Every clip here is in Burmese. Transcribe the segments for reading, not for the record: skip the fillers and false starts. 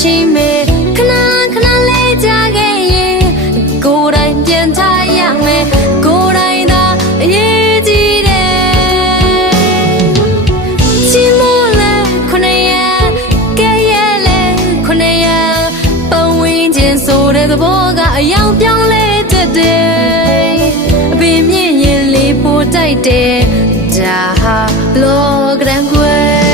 ရှိမယ်ခဏခဏလေးကြာခဲ့ရင်ကိုယ်တိုင်ပြန်ထားရမယ်ကိုယ်တိုင်သာအရေးကြီးတယ်ချီမိုးလဲခုနှစ်ရက်ကဲရဲလဲခုနှစ်ရက်ပုံဝင်ခြင်းဆိုတဲ့သဘောကအယောင်ပြောင်းလဲတတ်တယ်အပင်မြင့်ရင်လေးပိုတိုက်တယ်ဒါဟာလောကရန်ကွယ်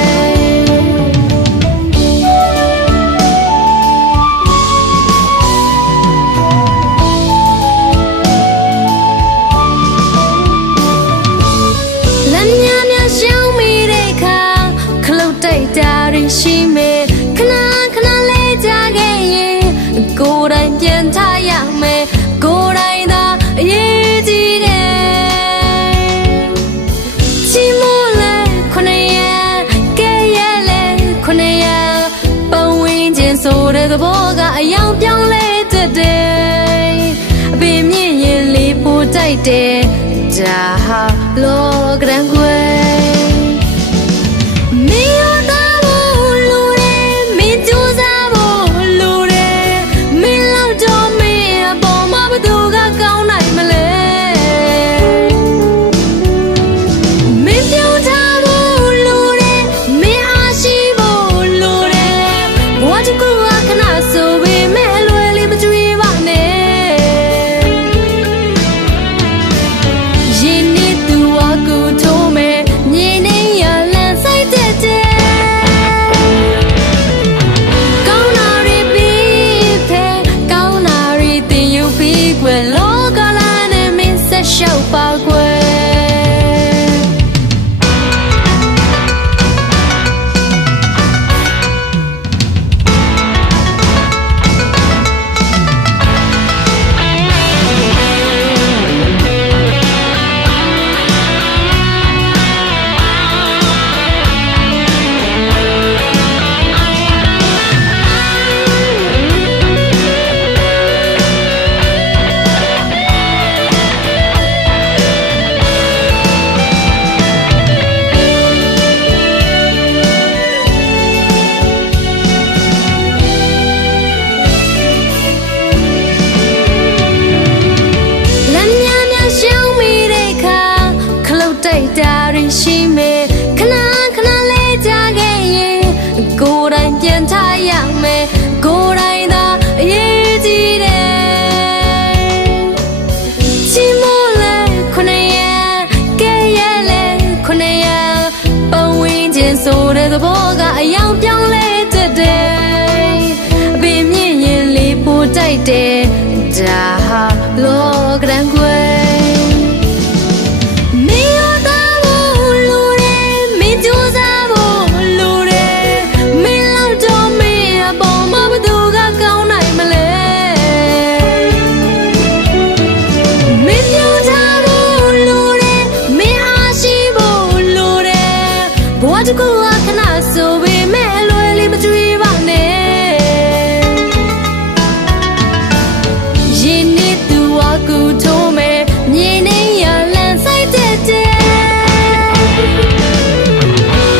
ရှိမယ်ခဏခဏလေးကြာခဲ့ရင်ကိုယ်တိုင်ပြန်ထားရမယ်ကိုယ်တိုင်သာအရေးကြီးတယ်ချီမိုးလဲခုနှစ်ရက်ကဲရဲလဲခုနှစ်ရက်ပုံဝင်ခြင်းဆိုတဲ့သဘောကအယောင်ပြောင်းလဲတတ်တယ်အပင်မြင့်ရင်လေးပိုတိုက်တယ်ဒါဟာလောကရန်ကွယ်ရှိမယ်ခဏခဏလေးကြာခဲ့ရင်ကိုယ်တိုင်ပြန်ထားရမယ်ကိုယ်တိုင်သာအရေးကြီးတယ်ချီမိုးလဲခုနှစ်ရက်ကဲရဲလဲခုနှစ်ရက်ပုံဝင်ခြင်းဆိုတဲ့သဘောကအယောင်ပြောင်းလဲတတ်တယ်အပင်မြင့်ရင်လေးပိုတိုက်တယ်ဒါဟာလောကရန်ကွယ်တကူအခဏဆိုပေမဲ့အလွယ်လေးမတွေးပါနဲ့ရင်နဲ့သူအကူထိုးမယ်မြင်နေရလန်ဆိုင်တဲ့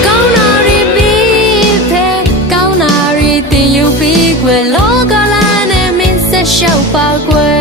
ကောင်းနာရီပြီးဖဲကောင်းနာရီတင်ယူပြီးကွယ်လောကလာနဲ့မင်းဆက်ရှောက်ပါကွယ်